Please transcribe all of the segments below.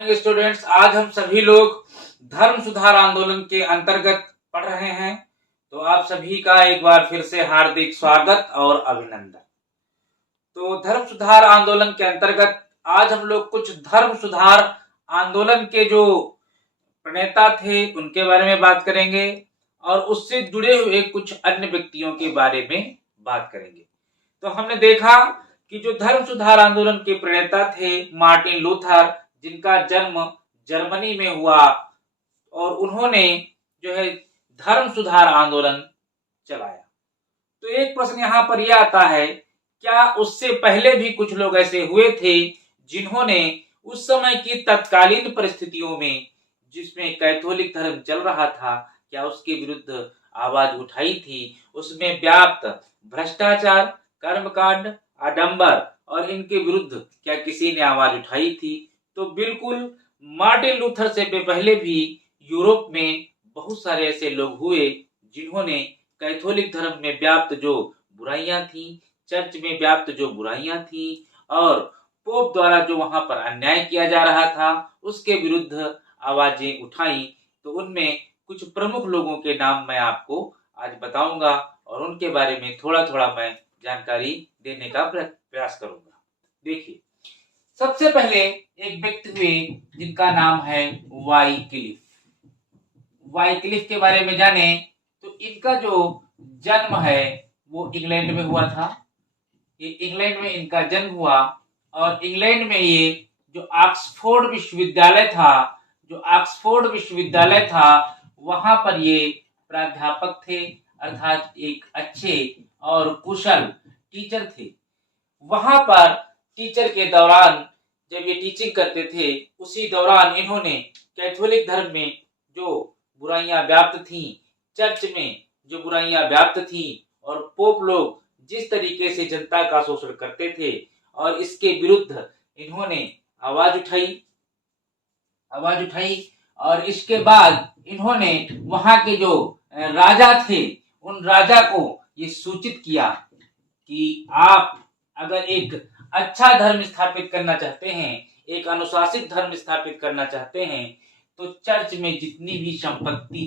Students, आज हम सभी लोग धर्म सुधार आंदोलन के अंतर्गत पढ़ रहे हैं। तो आप सभी का एक बार फिर से हार्दिक स्वागत और अभिनंदन। तो धर्म सुधार आंदोलन के अंतर्गत आज हम लोग कुछ धर्म सुधार आंदोलन के जो प्रणेता थे उनके बारे में बात करेंगे और उससे जुड़े हुए कुछ अन्य व्यक्तियों के बारे में बात करेंगे। तो हमने देखा कि जो धर्म सुधार आंदोलन के प्रणेता थे मार्टिन लूथर, जिनका जन्म जर्मनी में हुआ और उन्होंने जो है धर्म सुधार आंदोलन चलाया। तो एक प्रश्न यहाँ पर यह आता है, क्या उससे पहले भी कुछ लोग ऐसे हुए थे जिन्होंने उस समय की तत्कालीन परिस्थितियों में जिसमें कैथोलिक धर्म चल रहा था, क्या उसके विरुद्ध आवाज उठाई थी? उसमें व्याप्त भ्रष्टाचार, कर्मकांड, आडंबर और इनके विरुद्ध क्या किसी ने आवाज उठाई थी? तो बिल्कुल, मार्टिन लूथर से पहले भी यूरोप में बहुत सारे ऐसे लोग हुए जिन्होंने कैथोलिक धर्म में व्याप्त जो बुराइयां थी, चर्च में व्याप्त जो बुराइयां थी और पोप द्वारा जो वहां पर अन्याय किया जा रहा था, उसके विरुद्ध आवाजें उठाई। तो उनमें कुछ प्रमुख लोगों के नाम मैं आपको आज बताऊंगा और उनके बारे में थोड़ा थोड़ा मैं जानकारी देने का प्रयास करूंगा। देखिए, सबसे पहले एक व्यक्ति हुए जिनका नाम है वाइक्लिफ। वाइक्लिफ के बारे में जाने तो इनका जो जन्म है वो इंग्लैंड में हुआ था। ये इंग्लैंड में इनका जन्म हुआ और इंग्लैंड में ये जो ऑक्सफोर्ड विश्वविद्यालय था वहां पर ये प्राध्यापक थे, अर्थात एक अच्छे और कुशल टीचर थे। वहां पर टीचर के दौरान जब ये टीचिंग करते थे, उसी दौरान इन्होंने कैथोलिक धर्म में जो बुराइयां व्याप्त थी, चर्च में जो बुराइयां व्याप्त थी और पोप लोग जिस तरीके से जनता का शोषण करते थे और इसके विरुद्ध इन्होंने आवाज उठाई और इसके बाद इन्होंने वहां के जो राजा थे उन राजा को ये सूचित किया कि आप अगर एक अच्छा धर्म स्थापित करना चाहते हैं, एक अनुशासित धर्म स्थापित करना चाहते हैं, तो चर्च में जितनी भी संपत्ति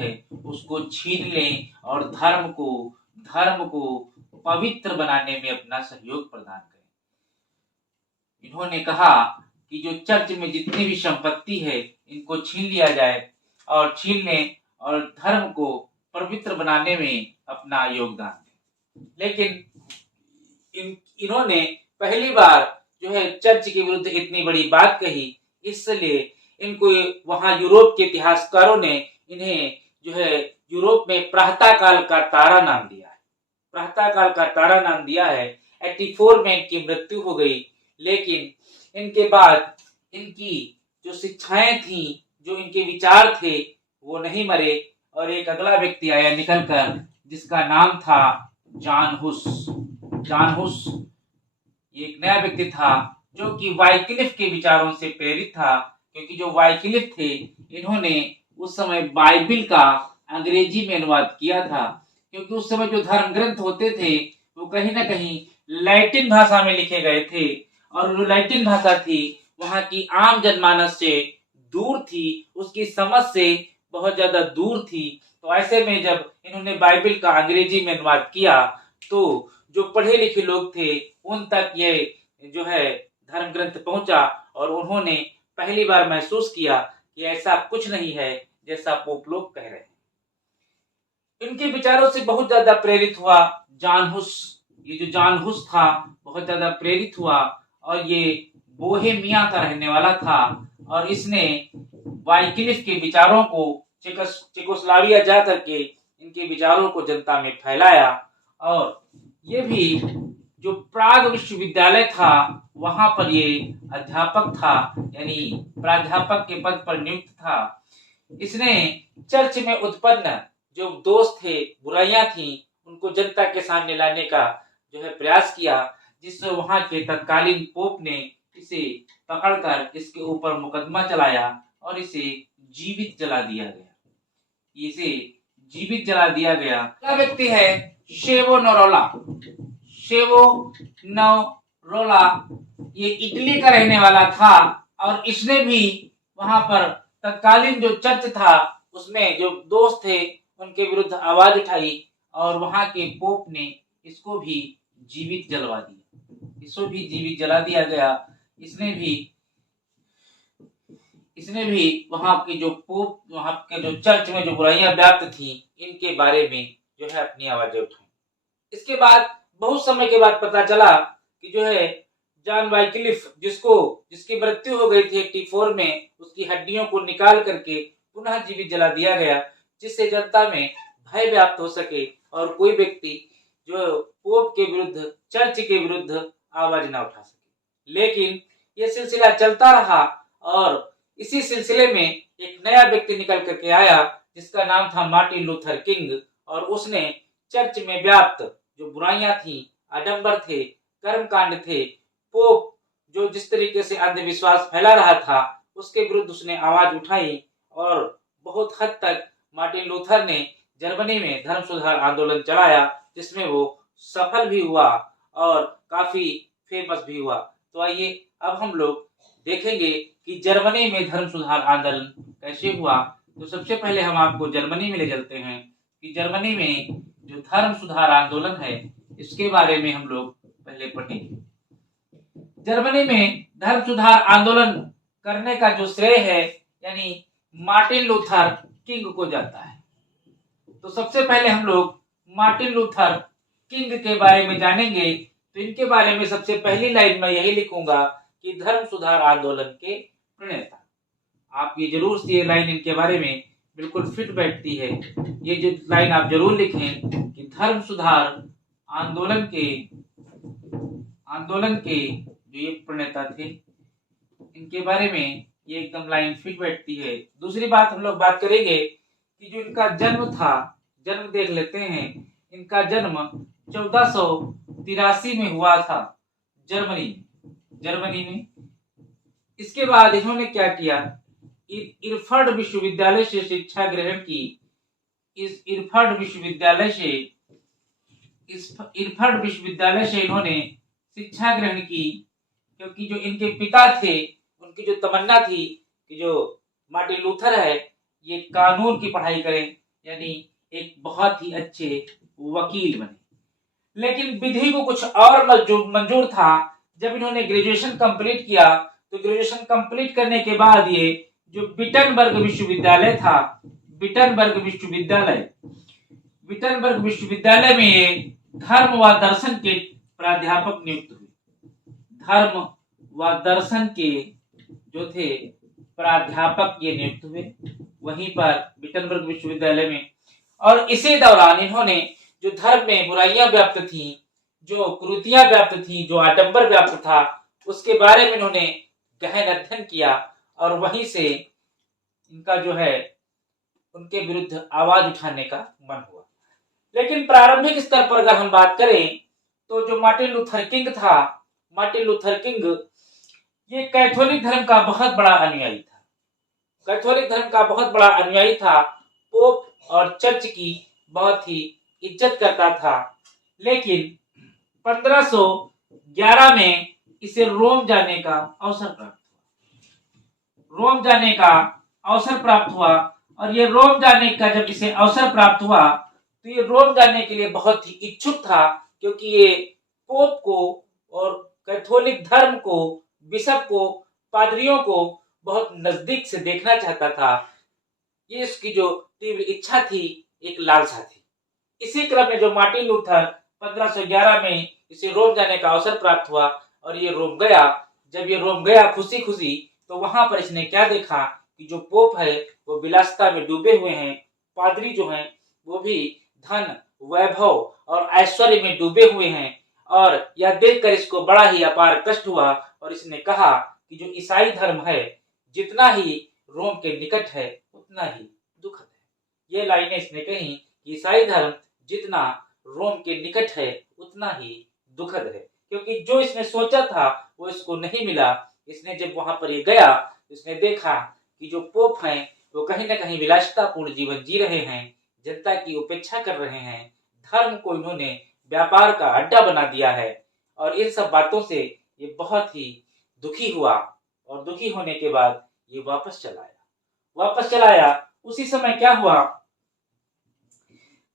है उसको छीन लें और धर्म को पवित्र बनाने में अपना सहयोग प्रदान करें। इन्होंने कहा कि जो चर्च में जितनी भी संपत्ति है इनको छीन लिया जाए और छीन लें और धर्म को पवित्र बनाने में अपना योगदान दें। लेकिन इन्होंने पहली बार जो है चर्च के विरुद्ध इतनी बड़ी बात कही, इसलिए इनको वहां यूरोप के इतिहासकारों ने इन्हें जो है यूरोप में प्रातःकाल का तारा नाम दिया है। 84 में इनकी मृत्यु हो गई, लेकिन इनके बाद इनकी जो शिक्षाएं थी, जो इनके विचार थे, वो नहीं मरे और एक अगला व्यक्ति आया निकलकर जिसका नाम था जॉन हुस। ये एक नया व्यक्ति था जो कि वाइक्लिफ के विचारों से प्रेरित था, क्योंकि जो वाइक्लिफ थे इन्होंने उस समय बाइबिल का अंग्रेजी में अनुवाद किया था, क्योंकि उस समय जो धर्म ग्रंथ होते थे वो कहीं ना कहीं लैटिन भाषा में लिखे गए थे और जो लैटिन भाषा थी वहां की आम जनमानस से दूर थी, उसकी समझ से बहुत ज्यादा दूर थी। तो ऐसे में जब इन्होंने बाइबिल का अंग्रेजी में अनुवाद किया तो जो पढ़े लिखे लोग थे उन तक ये जो है धर्म ग्रंथ पहुंचा और उन्होंने पहली बार महसूस किया कि ऐसा कुछ नहीं है जैसा पोप लोग कह रहे हैं। इनके विचारों से बहुत ज्यादा प्रेरित हुआ जॉन हुस था, बहुत ज्यादा प्रेरित हुआ और ये बोहेमिया का रहने वाला था और इसने वाइक्लिफ के विचारों को चेकोस्लोवाकिया जा करके इनके विचारों को जनता में फैलाया और ये भी जो प्राग विश्वविद्यालय था वहां पर ये अध्यापक था, यानी प्राध्यापक के पद पर नियुक्त था। इसने चर्च में उत्पन्न जो दोष थे, बुराइयां थी, उनको जनता के सामने लाने का जो है प्रयास किया, जिससे वहां के तत्कालीन पोप ने इसे पकड़कर इसके ऊपर मुकदमा चलाया और इसे जीवित जला दिया गया। अगला व्यक्ति है शेवो नरोला। रोला ये इटली का रहने वाला था और इसने भी वहां पर तत्कालीन जो चर्च था उसमें जो दोस्त थे उनके विरुद्ध आवाज उठाई और वहां के पोप ने इसको भी जीवित जलवा दिया। इसको भी जीवित जला दिया गया। इसने भी वहां के जो पोप, वहां के जो चर्च में जो बुराइयां व्याप्त थी इनके बारे में जो है अपनी आवाजें उठाई। इसके बाद बहुत समय के बाद पता चला कि जो है जॉन वाइक्लिफ जिसकी मृत्यु हो गई थी 84 में, उसकी हड्डियों को निकाल करके पुनः जीवित जला दिया गया, जिससे जनता में भय व्याप्त हो सके और कोई व्यक्ति जो पोप के विरुद्ध, चर्च के विरुद्ध आवाज न उठा सके। लेकिन यह सिलसिला चलता रहा और इसी सिलसिले में एक नया व्यक्ति निकल करके आया जिसका नाम था मार्टिन लूथर किंग, और उसने चर्च में व्याप्त जो बुराइयां थी, आडंबर थे, कर्मकांड थे, पोप जो जिस तरीके से अंधविश्वास फैला रहा था उसके विरुद्ध उसने आवाज उठाई और बहुत हद तक मार्टिन लूथर ने जर्मनी में धर्म सुधार आंदोलन चलाया, जिसमें वो सफल भी हुआ और काफी फेमस भी हुआ। तो आइए अब हम लोग देखेंगे कि जर्मनी में धर्म सुधार आंदोलन कैसे हुआ। तो सबसे पहले हम आपको जर्मनी में ले चलते हैं कि जर्मनी में जो धर्म सुधार आंदोलन है इसके बारे में हम लोग पहले पढ़ेंगे। जर्मनी में धर्म सुधार आंदोलन करने का जो श्रेय है यानी मार्टिन लूथर किंग को जाता है। तो सबसे पहले हम लोग मार्टिन लूथर किंग के बारे में जानेंगे। तो इनके बारे में सबसे पहली लाइन में यही लिखूंगा कि धर्म सुधार आंदोलन के प्रणेता। आप ये जरूर से ये लाइन इनके बारे में बिल्कुल फिट बैठती है। ये जो लाइन आप जरूर लिखें कि धर्म सुधार आंदोलन के जो ये प्रणेता थे इनके बारे में ये एकदम लाइन फिट बैठती है। दूसरी बात हम लोग बात करेंगे कि जो इनका जन्म था, जन्म देख लेते हैं। इनका जन्म 1483 में हुआ था जर्मनी में। इसके बाद इन्होंने क्या किया, इरफर्ड विश्वविद्यालय से शिक्षा ग्रहण की। इस इरफर्ड विश्वविद्यालय से इन्होंने शिक्षा ग्रहण की, क्योंकि जो इनके पिता थे उनकी जो तमन्ना थी कि जो मार्टिन लूथर है ये कानून की पढ़ाई करें, यानी एक बहुत ही अच्छे वकील बने। लेकिन विधि को कुछ और मंजूर था। जब इन्होंने ग्रेजुएशन कंप्लीट किया तो ग्रेजुएशन कंप्लीट करने के बाद ये जो विटनबर्ग विश्वविद्यालय में ये धर्म व दर्शन के प्राध्यापक नियुक्त हुए। धर्म व दर्शन के जो थे प्राध्यापक ये नियुक्त हुए वहीं पर विटनबर्ग विश्वविद्यालय में। और इसी दौरान इन्होंने जो धर्म में बुराइयां व्याप्त थी, जो कुरीतियां व्याप्त थी, जो आडंबर व्याप्त था, उसके बारे में इन्होंने गहन अध्ययन किया और वहीं से इनका जो है उनके विरुद्ध आवाज उठाने का मन हुआ। लेकिन प्रारंभिक स्तर पर अगर हम बात करें तो जो मार्टिन लूथर किंग था, मार्टिन लूथर किंग ये कैथोलिक धर्म का बहुत बड़ा अनुयायी था। पोप और चर्च की बहुत ही इज्जत करता था। लेकिन 1511 में इसे रोम जाने का अवसर प्राप्त हुआ और ये रोम जाने का जब इसे अवसर प्राप्त हुआ तो ये रोम जाने के लिए बहुत ही इच्छुक था, क्योंकि ये पोप को और कैथोलिक धर्म को, बिशप को, पादरियों को बहुत नजदीक से देखना चाहता था। ये इसकी जो तीव्र इच्छा थी, एक लालसा थी। इसी क्रम में जो मार्टिन लूथर 1511 में इसे रोम जाने का अवसर प्राप्त हुआ और ये रोम गया। जब ये रोम गया खुशी खुशी, तो वहां पर इसने क्या देखा कि जो पोप है वो विलासिता में डूबे हुए हैं, पादरी जो हैं वो भी धन, वैभव और ऐश्वर्य में डूबे हुए हैं। और यह देखकर इसको बड़ा ही अपार कष्ट हुआ और इसने कहा कि जो ईसाई धर्म है जितना ही रोम के निकट है उतना ही दुखद है। ये लाइनें इसने कही कि ईसाई धर्म जितना रोम के निकट है उतना ही दुखद है, क्योंकि जो इसने सोचा था वो इसको नहीं मिला। इसने जब वहां पर ये गया, इसने देखा कि जो पोप हैं वो कहीं ना कहीं विलासितापूर्ण जीवन जी रहे हैं, जनता की उपेक्षा कर रहे हैं, धर्म को इन्होंने व्यापार का अड्डा बना दिया है और इन सब बातों से ये बहुत ही दुखी हुआ और दुखी होने के बाद ये वापस चला आया। उसी समय क्या हुआ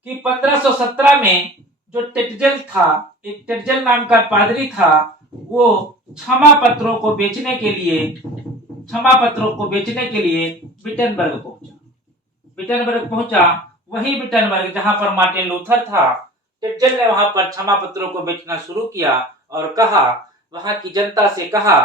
कि 1517 में जो टेटजल था, एक टेटजल नाम का पादरी था, वो क्षमा पत्रों को बेचने के लिए विटनबर्ग पहुंचा। वही विटनबर्ग जहां पर मार्टिन लूथर था। टेटजल ने वहां पर क्षमा पत्रों को बेचना शुरू किया और कहा, वहां की जनता से कहा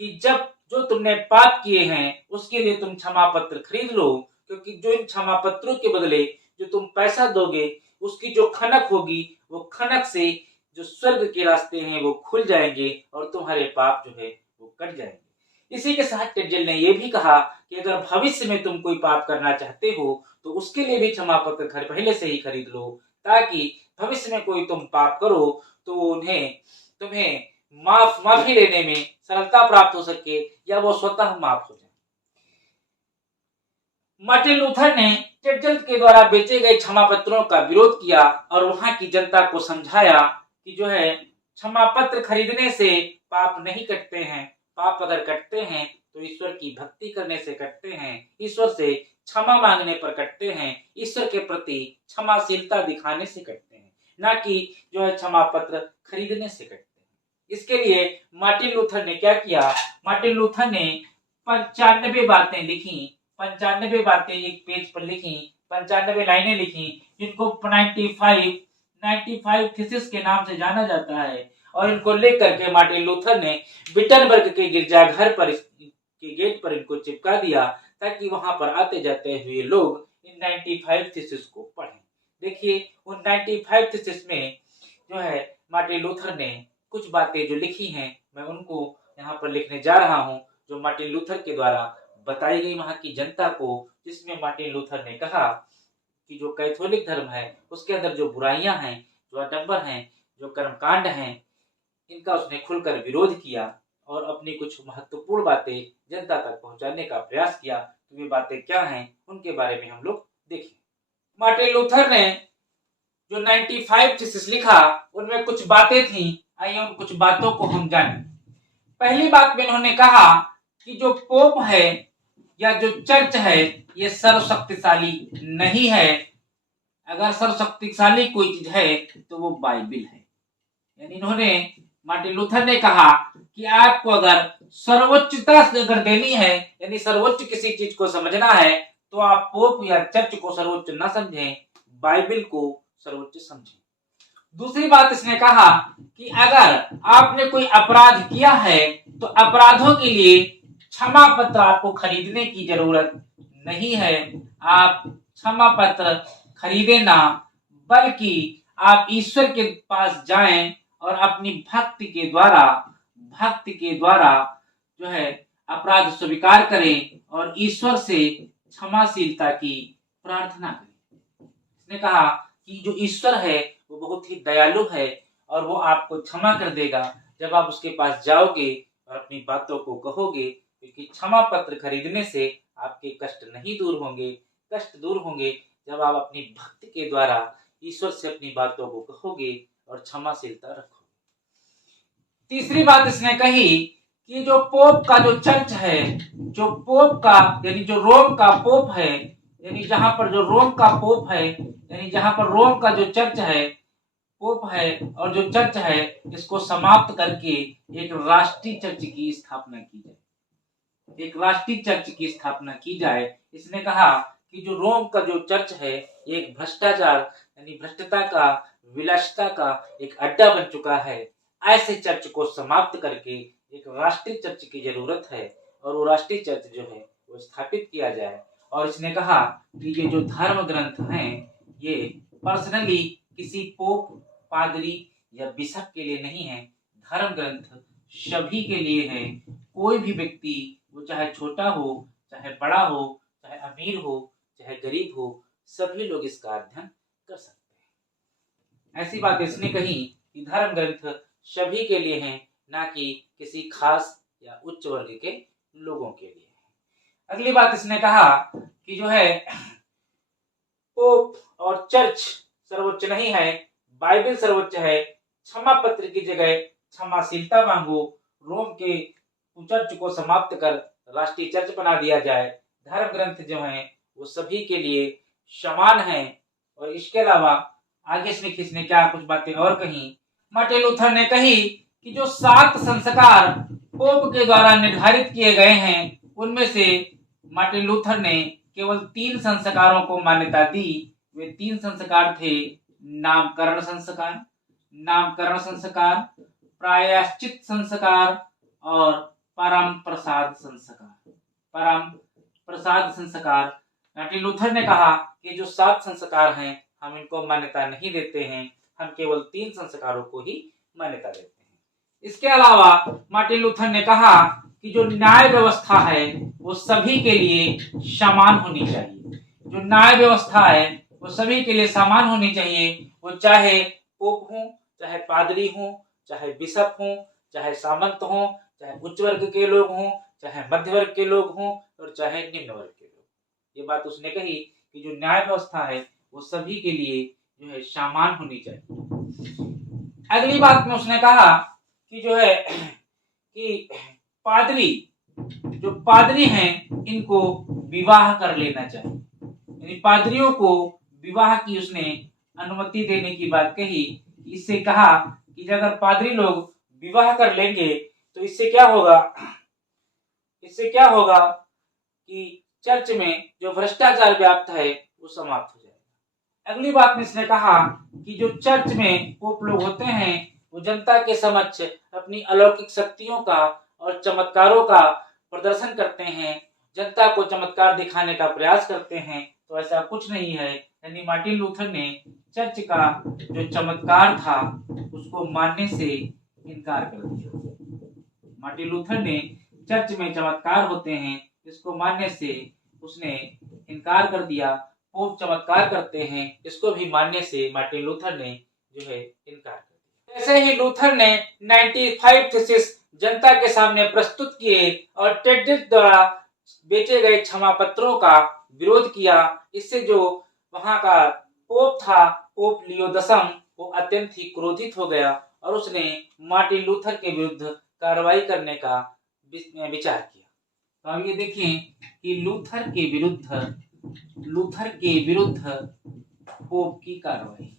कि जब जो तुमने पाप किए हैं उसके लिए तुम क्षमा पत्र खरीद लो, क्योंकि जो इन क्षमा पत्रों के बदले जो तुम पैसा दोगे उसकी जो खनक होगी, वो खनक से जो स्वर्ग के रास्ते हैं वो खुल जाएंगे और तुम्हारे पाप जो है वो कट जाएंगे। इसी के साथ टेटजल ने यह भी कहा कि अगर भविष्य में तुम कोई पाप करना चाहते हो तो उसके लिए भी क्षमा पत्र पहले से ही खरीद लो, ताकि भविष्य में कोई तुम पाप करो तो तुम्हें माफी लेने में सरलता प्राप्त हो सके या वो स्वतः माफ हो जाए। मार्टिन लूथर ने टेटजल के द्वारा बेचे गए क्षमा पत्रों का विरोध किया और वहां की जनता को समझाया कि जो है क्षमा पत्र खरीदने से पाप नहीं कटते हैं। पाप अगर कटते हैं तो ईश्वर की भक्ति करने से कटते हैं, ईश्वर से क्षमा मांगने पर कटते हैं, ईश्वर के प्रति क्षमाशीलता दिखाने से कटते हैं, ना कि जो है क्षमा पत्र खरीदने से कटते हैं। इसके लिए मार्टिन लूथर ने क्या किया, मार्टिन लूथर ने 95 बातें लिखी, 95 बातें एक पेज पर लिखी, 95 लाइनें लिखी, जिनको 95 थीसिस के नाम से जाना जाता है। और इनको लिख करके मार्टिन लूथर ने विटनबर्ग के गिरजाघर पर के गेट पर इनको चिपका दिया, ताकि वहां पर आते जाते हुए लोग इन 95 थीसिस को पढ़ें। देखिए उन 95 थीसिस में जो है मार्टिन लूथर ने कुछ बातें जो लिखी हैं मैं उनको यहाँ पर लिखने जा रहा हूँ, जो मार्टिन लूथर के द्वारा बताई गई वहां की जनता को, जिसमें मार्टिन लूथर ने कहा कि जो कैथोलिक धर्म है उसके अंदर जो बुराइयां हैं, जो आडंबर हैं, जो कर्मकांड हैं, इनका उसने खुलकर विरोध किया और अपनी कुछ महत्वपूर्ण बातें जनता तक पहुंचाने का प्रयास किया। तो ये बातें क्या हैं उनके बारे में हम लोग देखें। मार्टिन लूथर ने जो 95 थीसिस लिखा उनमें कुछ बातें थी, आइए उन कुछ बातों को हम जानें। पहली बात में उन्होंने कहा कि जो पोप है या जो चर्च है ये सर्वशक्तिशाली नहीं है। अगर सर्वशक्तिशाली कोई चीज है तो वो बाइबिल है। यानी इन्होंने मार्टिन लूथर ने कहा कि आपको अगर सर्वोच्चता अगर देनी है, यानी सर्वोच्च किसी चीज को समझना है, तो आप पोप या चर्च को सर्वोच्च न समझें, बाइबिल को सर्वोच्च समझें। दूसरी बात इसने कहा कि अगर आपने कोई अपराध किया है तो अपराधों के लिए क्षमा पत्र आपको खरीदने की जरूरत नहीं है। आप क्षमा पत्र खरीदे ना, बल्कि आप ईश्वर के पास जाएं और अपनी भक्ति के द्वारा जो है अपराध स्वीकार करें और ईश्वर से क्षमाशीलता की प्रार्थना करें। इसने कहा कि जो ईश्वर है वो बहुत ही दयालु है और वो आपको क्षमा कर देगा जब आप उसके पास जाओगे और अपनी बातों को कहोगे, क्योंकि क्षमा पत्र खरीदने से आपके कष्ट नहीं दूर होंगे। कष्ट दूर होंगे जब आप अपनी भक्ति के द्वारा ईश्वर से अपनी बातों को कहोगे और क्षमाशीलता रखोगे। तीसरी बात इसने कही कि जो पोप का जो चर्च है, जो पोप का यानी जो रोम का पोप है, यानी जहां पर जो रोम का पोप है, यानी जहां पर रोम का जो चर्च है, पोप है और जो चर्च है, इसको समाप्त करके एक राष्ट्रीय चर्च की स्थापना की जाए, एक राष्ट्रीय चर्च की स्थापना की जाए। इसने कहा कि जो रोम का जो चर्च है ये एक भ्रष्टाचार यानी भ्रष्टता का, विलासिता का एक अड्डा बन चुका है। ऐसे चर्च को समाप्त करके एक राष्ट्रीय चर्च की जरूरत है और वो राष्ट्रीय चर्च जो है वो स्थापित किया जाए। और इसने कहा कि ये जो धर्म ग्रंथ हैं ये पर्सनली किसी पोप, पादरी या बिशप के लिए नहीं है। धर्म ग्रंथ सभी के लिए है। कोई भी व्यक्ति, वो चाहे छोटा हो, चाहे बड़ा हो, चाहे अमीर हो, चाहे गरीब हो, सभी लोग इसका अध्ययन कर सकते हैं। ऐसी बात इसने कही कि धर्म ग्रंथ सभी के लिए हैं, ना कि किसी खास या उच्च वर्ग के लोगों के लिए। अगली बात इसने कहा कि जो है पोप और चर्च सर्वोच्च नहीं है, बाइबल सर्वोच्च है। क्षमा पत्र की जगह क्षमाशीलता मांगो, रोम के चर्च को समाप्त कर राष्ट्रीय चर्च बना दिया जाए। धर्म ग्रंथ जो हैं वो सभी के लिए समान है। और इसके अलावा आगे स्मिथ ने क्या कुछ बातें और कही। मार्टिन लूथर ने कही कि जो 7 संस्कार पोप के द्वारा निर्धारित किए गए हैं उनमें से मार्टिन लूथर ने केवल 3 संस्कारों को मान्यता दी। वे 3 संस्कार थे नामकरण संस्कार, प्रायश्चित संस्कार और परम प्रसाद संस्कार। मार्टिन लूथर ने कहा कि जो 7 संस्कार हैं हम इनको मान्यता नहीं देते हैं, हम केवल 3 संस्कारों को ही मान्यता देते हैं। इसके अलावा मार्टिन लूथर ने कहा कि जो न्याय व्यवस्था है वो सभी के लिए समान होनी चाहिए। जो न्याय व्यवस्था है वो सभी के लिए समान होनी चाहिए। वो चाहे पोप हो, चाहे पादरी हो, चाहे बिशप हो, चाहे सामंत हो, चाहे उच्च वर्ग के लोग हों, चाहे मध्य वर्ग के लोग हों और चाहे निम्न वर्ग के लोग। ये बात उसने कही कि जो न्याय व्यवस्था है वो सभी के लिए जो है समान होनी चाहिए। अगली बात में उसने कहा कि जो है कि पादरी हैं इनको विवाह कर लेना चाहिए। यानी पादरियों को विवाह की उसने अनुमति देने की बात कही। इससे कहा कि अगर पादरी लोग विवाह कर लेंगे तो इससे क्या होगा कि चर्च में जो भ्रष्टाचार व्याप्त है वो समाप्त हो जाएगा। अगली बात में इसने कहा कि जो चर्च में पोप लोग होते हैं वो जनता के समक्ष अपनी अलौकिक शक्तियों का और चमत्कारों का प्रदर्शन करते हैं, जनता को चमत्कार दिखाने का प्रयास करते हैं। तो ऐसा कुछ नहीं है। यानी मार्टिन लूथर ने चर्च का जो चमत्कार था उसको मानने से इनकार कर दिया। मार्टिन लूथर ने चर्च में चमत्कार होते हैं इसको मानने से उसने इनकार कर दिया। पोप चमत्कार करते हैं इसको भी मानने से मार्टिन लूथर ने जो है इनकार कर दिया। ऐसे ही लूथर ने 95 थीसिस जनता के सामने प्रस्तुत किए और टेडरिक द्वारा बेचे गए क्षमा पत्रों का विरोध किया। इससे जो वहां का पोप था, पोप लियो 10 वो अत्यंत ही क्रोधित हो गया और उसने मार्टिन लूथर के विरुद्ध कार्रवाई करने का विचार किया। तो अब ये देखें कि लूथर के विरुद्ध पोप की कार्रवाई।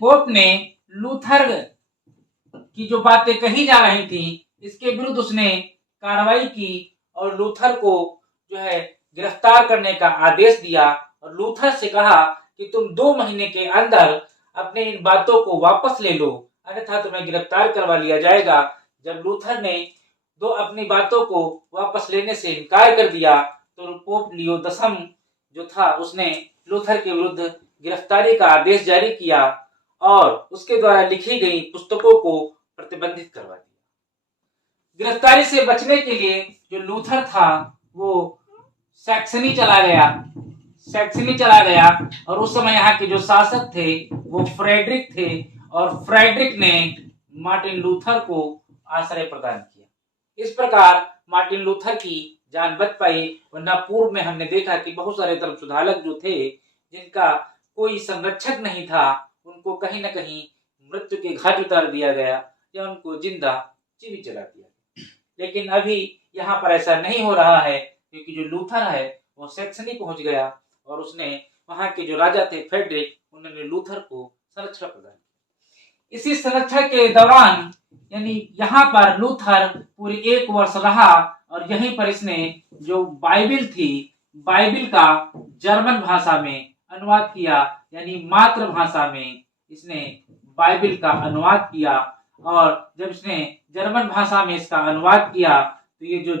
पोप ने लूथर की जो बातें कही जा रही थी इसके विरुद्ध उसने कार्रवाई की और लूथर को जो है गिरफ्तार करने का आदेश दिया और लूथर से कहा कि तुम 2 महीने के अंदर अपने इन बातों को वापस ले लो, अन्यथा तुम्हें गिरफ्तार करवा लिया जाएगा। जब लूथर ने अपनी बातों को वापस लेने से इनकार कर दिया तो पोप लियो 10 जो था उसने लूथर के विरुद्ध गिरफ्तारी का आदेश जारी किया और उसके द्वारा लिखी गई पुस्तकों को प्रतिबंधित करवा दिया। गिरफ्तारी से बचने के लिए जो लूथर था वो सैक्सनी चला गया और उस समय यहाँ के जो शासक थे वो फ्रेडरिक थे और फ्रेडरिक ने मार्टिन लूथर को आश्रय प्रदान किया। इस प्रकार मार्टिन लूथर की जान बच पाई, वरना पूर्व में हमने देखा कि बहुत सारे धर्म सुधारक जो थे जिनका कोई संरक्षक नहीं था उनको कहीं न कहीं मृत्यु के घाट उतार दिया गया या उनको जिंदा जीवित जला दिया। लेकिन अभी यहाँ पर ऐसा नहीं हो रहा है क्योंकि जो लूथर है वो सैक्सनी पहुंच गया और उसने वहां के जो राजा थे फ्रेडरिक उन्होंने लूथर को संरक्षण प्रदान किया। इसी संरक्षण के दौरान यानी यहाँ पर लूथर पूरे 1 वर्ष रहा और यहीं पर इसने जो बाइबिल का जर्मन भाषा में अनुवाद किया, यानी मातृभाषा में इसने बाइबिल का अनुवाद किया। और जब इसने जर्मन भाषा में इसका अनुवाद किया तो ये जो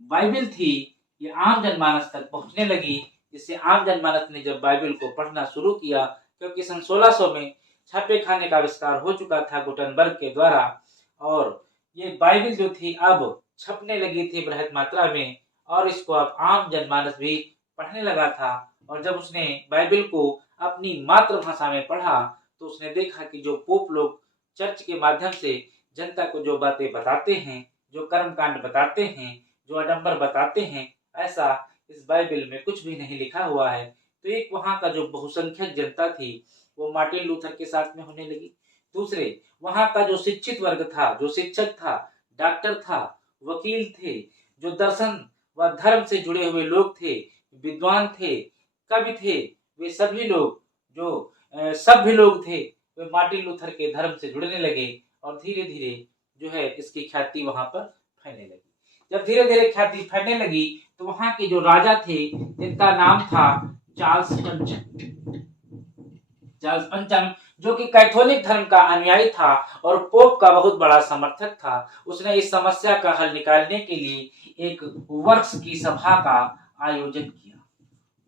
बाइबिल थी ये आम जनमानस तक पहुंचने लगी, जिससे आम जनमानस ने जब बाइबिल को पढ़ना शुरू किया, क्योंकि सन 1600 में छापे खाने का आविष्कार हो चुका था गुटेनबर्ग के द्वारा और ये बाइबिल जो थी अब छपने लगी थी बृहद मात्रा में और इसको अब आम जनमानस भी पढ़ने लगा था। और जब उसने बाइबिल को अपनी मातृभाषा में पढ़ा तो उसने देखा कि जो पोप लोग चर्च के माध्यम से जनता को जो बातें बताते हैं, जो कर्मकांड बताते हैं, जो आडंबर बताते हैं, ऐसा इस बाइबिल में कुछ भी नहीं लिखा हुआ है। तो एक वहां का जो बहुसंख्यक जनता थी वो मार्टिन लूथर के साथ में होने लगी। दूसरे, वहां का जो शिक्षित वर्ग था, जो शिक्षक था, डॉक्टर था, वकील थे, जो दर्शन व धर्म से जुड़े हुए लोग थे, विद्वान थे, कवि थे, वे सभी लोग जो सभ्य लोग थे, वे मार्टिन लूथर के धर्म से जुड़ने लगे और धीरे धीरे जो है इसकी ख्याति वहां पर फैलने लगी। जब धीरे धीरे ख्याति फैलने लगी तो वहां के जो राजा थे जिनका नाम था चार्ल्स पंचम, चार्ल्स पंचम जो कि कैथोलिक धर्म का अनुयायी था और पोप का बहुत बड़ा समर्थक था, उसने इस समस्या का हल निकालने के लिए एक वर्ष की सभा का आयोजन किया।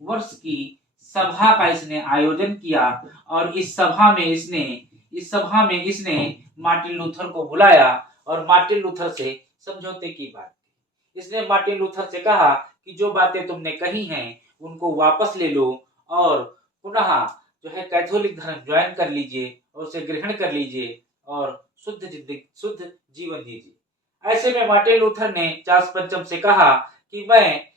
वर्ष की सभा का इसने आयोजन किया और इस सभा में इसने मार्टिन लूथर को बुलाया और मार्टिन लूथर से समझौते की बात की। इसने मार्टिन लूथर से कहा कि जो बातें तुमने कही हैं उनको वापस ले लो और पुनः जो है कैथोलिक धर्म ज्वाइन कर लीजिए और उसे ग्रहण कर लीजिए और शुद्ध जीवन जीजिए। ऐसे में मार्टिन लूथर ने चार्ल्स पंचम से कहा कि मैं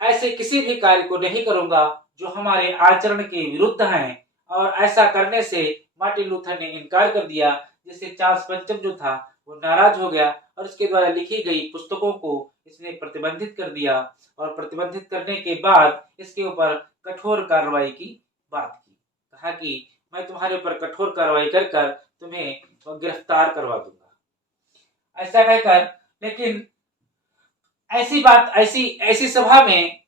ऐसे किसी भी कार्य को नहीं करूंगा जो हमारे आचरण के विरुद्ध हैं, और ऐसा करने से मार्टिन लूथर ने इनकार कर दिया, जिससे चार्ल्स पंचम जो था वो नाराज हो गया और इसके द्वारा लिखी गई पुस्तकों को इसने प्रतिबंधित कर दिया और प्रतिबंधित करने के बाद इसके ऊपर कठोर कार्रवाई की बात की। कहा कि मैं तुम्हारे ऊपर कठोर कार्रवाई कर कर तुम्हें गिरफ्तार करवा दूंगा, ऐसा कहकर। लेकिन ऐसी सभा में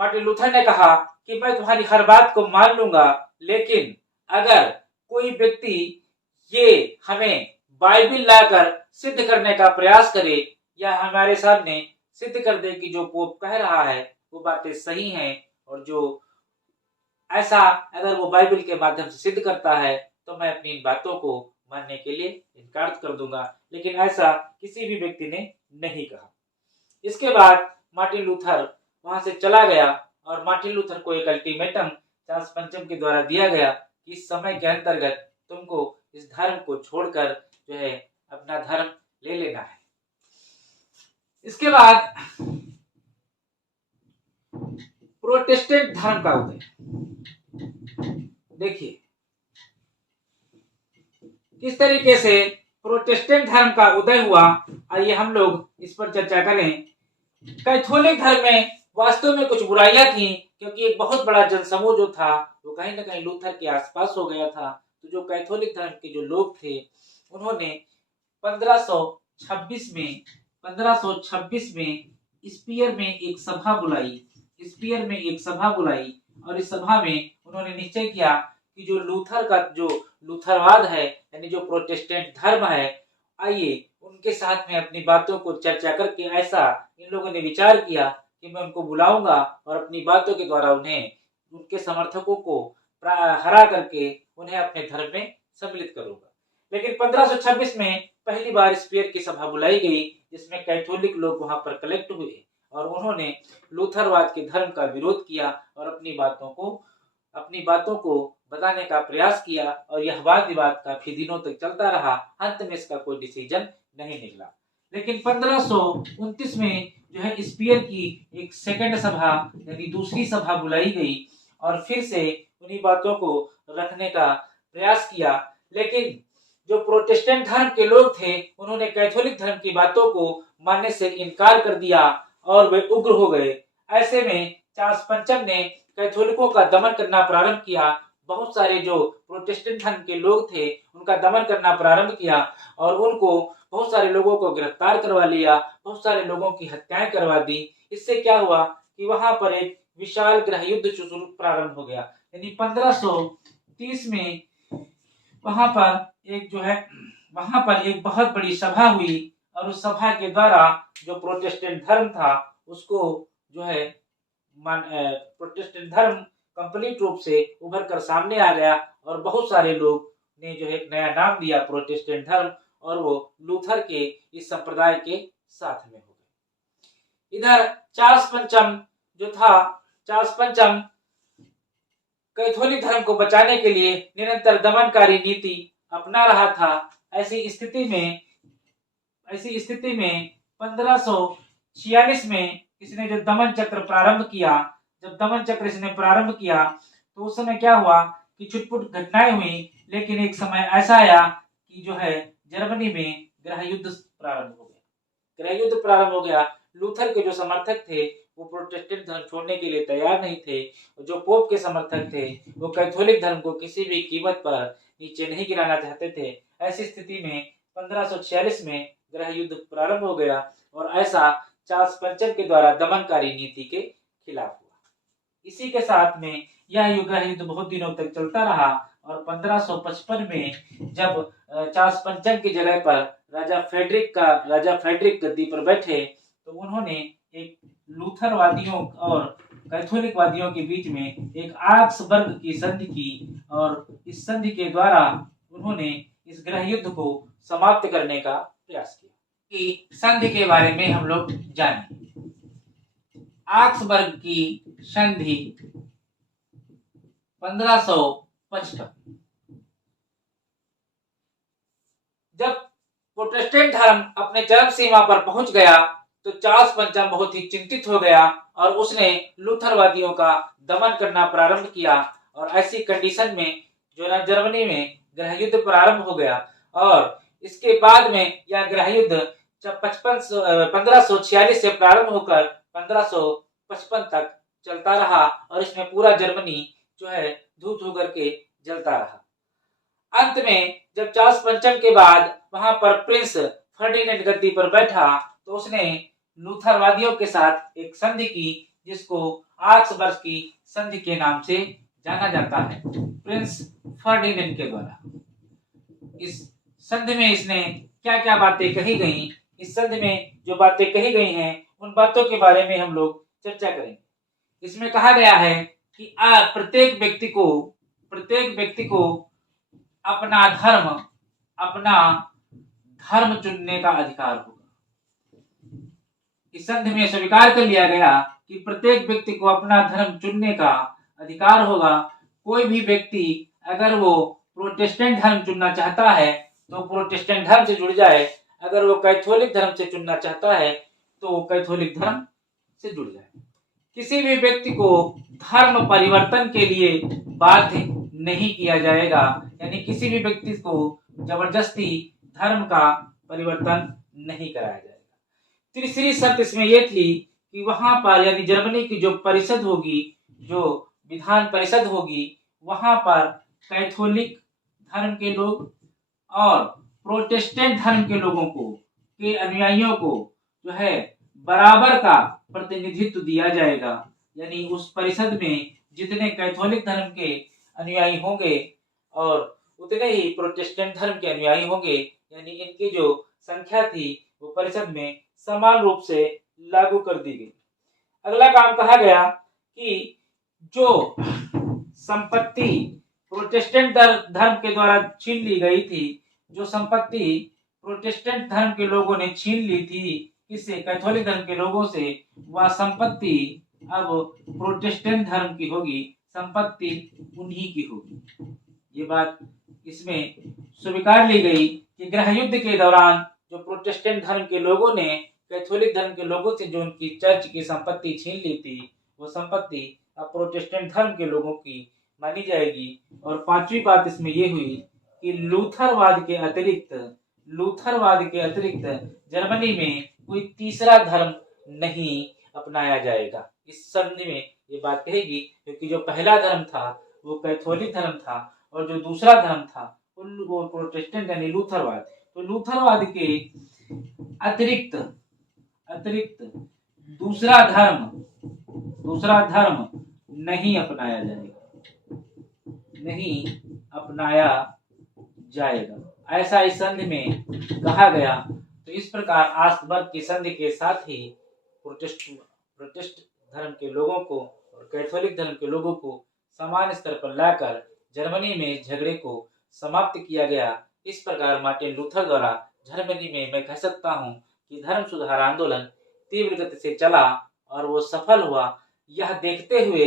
मार्टिन लूथर ने कहा कि मैं तुम्हारी हर बात को मान लूंगा, लेकिन अगर कोई व्यक्ति ये हमें बाइबिल लाकर सिद्ध करने का प्रयास करे या हमारे सामने सिद्ध कर दे कि जो पोप कह रहा है वो बातें सही हैं, और जो ऐसा अगर वो बाइबिल के माध्यम से सिद्ध करता है तो मैं अपनी इन बातों को मानने के लिए इनकार कर दूंगा। लेकिन ऐसा किसी भी व्यक्ति ने नहीं कहा। इसके बाद मार्टिन लूथर वहां से चला गया और मार्टिन लूथर को एक अल्टीमेटम चार्ल्स पंचम के द्वारा दिया गया कि इस समय के अंतर्गत तुमको इस धर्म को छोड़कर जो है अपना धर्म ले लेना है। इसके बाद प्रोटेस्टेंट धर्म का उदय। देखिए किस तरीके से प्रोटेस्टेंट धर्म का उदय हुआ, आइए हम लोग इस पर चर्चा करें। कैथोलिक धर्म में वास्तव में कुछ बुराइयां थी, क्योंकि एक बहुत बड़ा जनसमूह जो था वो कहीं ना कहीं लूथर के आसपास हो गया था। तो जो कैथोलिक धर्म के जो लोग थे उन्होंने 1526 में स्पीयर में एक सभा बुलाई और इस सभा में उन्होंने निश्चय किया कि जो लूथरवाद है यानी जो प्रोटेस्टेंट धर्म है, आइए उनके साथ में अपनी बातों को चर्चा करके ऐसा इन लोगों ने विचार किया कि मैं उनको बुलाऊंगा और अपनी बातों के द्वारा उनके समर्थकों को हरा करके उन्हें अपने धर्म में सम्मिलित करूंगा। लेकिन 1526 में पहली बार स्पीयर की सभा बुलाई गई, जिसमें कैथोलिक लोग वहां पर कलेक्ट हुए और उन्होंने लूथरवाद के धर्म का विरोध किया और अपनी बातों को बताने का प्रयास किया, और यह वाद विवाद काफी दिनों तक चलता रहा। अंत में इसका कोई डिसीजन नहीं निकला। लेकिन 1529 में जो है स्पीयर की एक सेकंड सभा यानी दूसरी सभा बुलाई गई और फिर से उन्हीं बातों को रखने का प्रयास किया। लेकिन जो प्रोटेस्टेंट धर्म के लोग थे उन्होंने कैथोलिक धर्म की बातों को मानने से इनकार कर दिया और वे उग्र हो गए। ऐसे में चार्ल्स पंचम ने कैथोलिकों का दमन करना प्रारंभ किया। बहुत सारे जो प्रोटेस्टेंट धर्म के लोग थे उनका दमन करना प्रारंभ किया और उनको बहुत सारे लोगों को गिरफ्तार करवा लिया, बहुत सारे लोगों की हत्याएं करवा दी। इससे क्या हुआ कि वहां पर एक विशाल गृह युद्ध प्रारंभ हो गया। यानी 1530 में वहां पर एक बहुत बड़ी सभा हुई और उस सभा के द्वारा जो प्रोटेस्टेंट धर्म था उसको जो है प्रोटेस्टेंट धर्म कंप्लीट रूप से उभर कर सामने आ गया और बहुत सारे लोग ने जो है एक नया नाम दिया प्रोटेस्टेंट धर्म, और वो लूथर के इस संप्रदाय के साथ में हो गए। इधर चार्ल्स पंचम कैथोलिक धर्म को बचाने के लिए निरंतर दमनकारी नीति अपना रहा था। ऐसी स्थिति में 1546 में इसने जो दमन चक्र इसने प्रारंभ किया तो उस समय क्या हुआ कि छुटपुट घटनाएं हुई, लेकिन एक समय ऐसा आया कि जो है जर्मनी में गृह युद्ध प्रारंभ हो गया। गृह युद्ध प्रारंभ हो गया। लूथर के जो समर्थक थे वो प्रोटेस्टेंट धर्म छोड़ने के लिए तैयार नहीं थे। जो पोप के समर्थक थे वो कैथोलिक धर्म को किसी भी कीमत पर नीचे नहीं गिराना चाहते थे। ऐसी स्थिति में 1546 में गृह युद्ध प्रारंभ हो गया और ऐसा चार्ल्स पंचम के द्वारा दमनकारी नीति के खिलाफ हुआ। इसी के साथ में यह गृह युद्ध बहुत दिनों तक चलता रहा और 1555 में जब चार्ल्स पंचम की जगह पर राजा फ्रेडरिक गद्दी पर बैठे तो उन्होंने एक लूथरवादियों और कैथोलिकवादियों के बीच में एक आक्सबर्ग की संधि की और इस संधि के द्वारा उन्होंने इस गृह युद्ध को समाप्त करने का प्रयास किया। कि संधि के बारे में हम लोग जानें। आक्सबर्ग की संधि 1555। जब प्रोटेस्टेंट धर्म अपने चरम सीमा पर पहुंच गया तो चार्ल्स पंचम बहुत ही चिंतित हो गया और उसने लूथरवादियों का दमन करना प्रारंभ किया और ऐसी कंडीशन में जो ना जर्मनी में गृह युद्ध प्रारंभ हो गया और इसके बाद में यह गृह युद्ध 1546 से प्रारंभ होकर 1555 तक चलता रहा और इसमें पूरा जर्मनी जो है धू धू करके जलता रहा। अंत में जब चार्ल्स पंचम के बाद वहां पर प्रिंस फर्डिनेंड गद्दी पर बैठा तो उसने लूथरवादियों के साथ एक संधि की जिसको आक्सबर्ग की संधि के नाम से जाना जाता है, प्रिंस फर्डिनेंड के द्वारा। इस संधि में इसने क्या क्या बातें कही गई, इस संधि में जो बातें कही गई हैं उन बातों के बारे में हम लोग चर्चा करेंगे। इसमें कहा गया है कि प्रत्येक व्यक्ति को अपना धर्म चुनने का अधिकार होगा। इस संधि में स्वीकार कर लिया गया कि प्रत्येक व्यक्ति को अपना धर्म चुनने का अधिकार होगा। कोई भी व्यक्ति अगर वो प्रोटेस्टेंट धर्म चुनना चाहता है तो प्रोटेस्टेंट धर्म से जुड़ जाए, अगर वो कैथोलिक धर्म से चुनना चाहता है तो कैथोलिक धर्म से जुड़ जाए। किसी भी व्यक्ति को धर्म परिवर्तन के लिए बाध्य नहीं किया जाएगा, यानी किसी भी व्यक्ति को जबरदस्ती धर्म का परिवर्तन नहीं कराया जाएगा। तीसरी शर्त इसमें यह थी कि वहां पर यानी जर्मनी की जो परिषद होगी, जो विधान परिषद होगी, वहां पर कैथोलिक धर्म के लोग और प्रोटेस्टेंट धर्म के लोगों को के अनुयायियों को जो है बराबर का प्रतिनिधित्व दिया जाएगा। यानी उस परिषद में जितने कैथोलिक धर्म के अनुयायी होंगे और उतने ही प्रोटेस्टेंट धर्म के अनुयायी होंगे, यानी इनकी जो संख्या थी वो परिषद में समान रूप से लागू कर दी गई। अगला काम कहा गया कि जो संपत्ति प्रोटेस्टेंट धर्म के द्वारा छीन ली गई थी, जो संपत्ति प्रोटेस्टेंट धर्म के लोगों ने छीन ली थी किससे, कैथोलिक धर्म के लोगों से, वह संपत्ति अब प्रोटेस्टेंट धर्म की होगी, संपत्ति उन्हीं की होगी। ये बात इसमें स्वीकार ली गई कि गृह युद्ध के दौरान जो प्रोटेस्टेंट धर्म के लोगों ने कैथोलिक धर्म के लोगों से जो उनकी चर्च की संपत्ति छीन ली थी, वो संपत्ति अब प्रोटेस्टेंट धर्म के लोगों की मानी जाएगी। और पांचवी बात इसमें ये हुई कि लूथरवाद के अतिरिक्त जर्मनी में कोई तीसरा धर्म नहीं अपनाया जाएगा। इस संधि में ये बात कहेगी क्योंकि जो पहला धर्म था वो कैथोलिक धर्म था और जो दूसरा धर्म था वो प्रोटेस्टेंट यानी लूथरवाद। तो लूथरवाद के अतिरिक्त दूसरा धर्म नहीं अपनाया जाएगा, ऐसा इस संधि में कहा गया। तो इस प्रकार आक्सबर्ग की संधि के साथ ही प्रोटेस्ट धर्म के लोगों को और कैथोलिक धर्म के लोगों को समान स्तर पर लाकर जर्मनी में झगड़े को समाप्त किया गया। इस प्रकार मार्टिन लूथर द्वारा जर्मनी में मैं कह सकता हूं कि धर्म सुधार आंदोलन तीव्र गति से चला और वो सफल हुआ। यह देखते हुए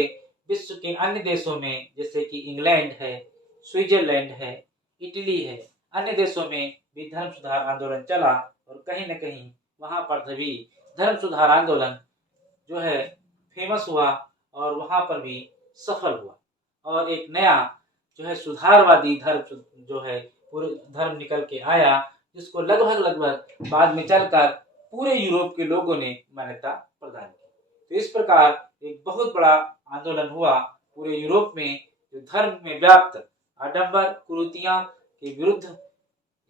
विश्व के अन्य देशों में जैसे कि इंग्लैंड है, स्विट्जरलैंड है, इटली है, अन्य देशों में भी धर्म सुधार आंदोलन चला और कहीं न कहीं वहां पर भी धर्म सुधार आंदोलन जो है फेमस हुआ और वहां पर भी सफल हुआ। और एक नया जो है सुधारवादी धर्म जो है पूरे धर्म निकल के आया, जिसको लगभग बाद में चलकर पूरे यूरोप के लोगों ने मान्यता प्रदान की। तो इस प्रकार एक बहुत बड़ा आंदोलन हुआ पूरे यूरोप में, जो धर्म में व्याप्त आडंबर कुरीतियां के विरुद्ध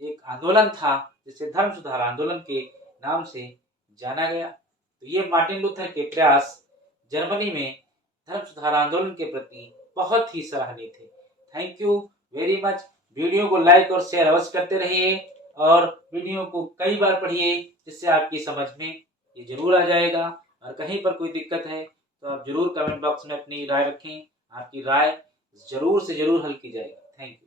एक आंदोलन था, जिसे धर्म सुधार आंदोलन के नाम से जाना गया। तो ये मार्टिन लूथर के प्रयास जर्मनी में धर्म सुधार आंदोलन के प्रति बहुत ही सराहनीय थे। Thank you very much. Video को लाइक और शेयर अवश्य करते रहिए और वीडियो को कई बार पढ़िए, जिससे आपकी समझ में ये जरूर आ जाएगा। और कहीं पर कोई दिक्कत है तो आप जरूर कमेंट बॉक्स में अपनी राय रखें, आपकी राय जरूर से जरूर हल की जाएगी। Thank you.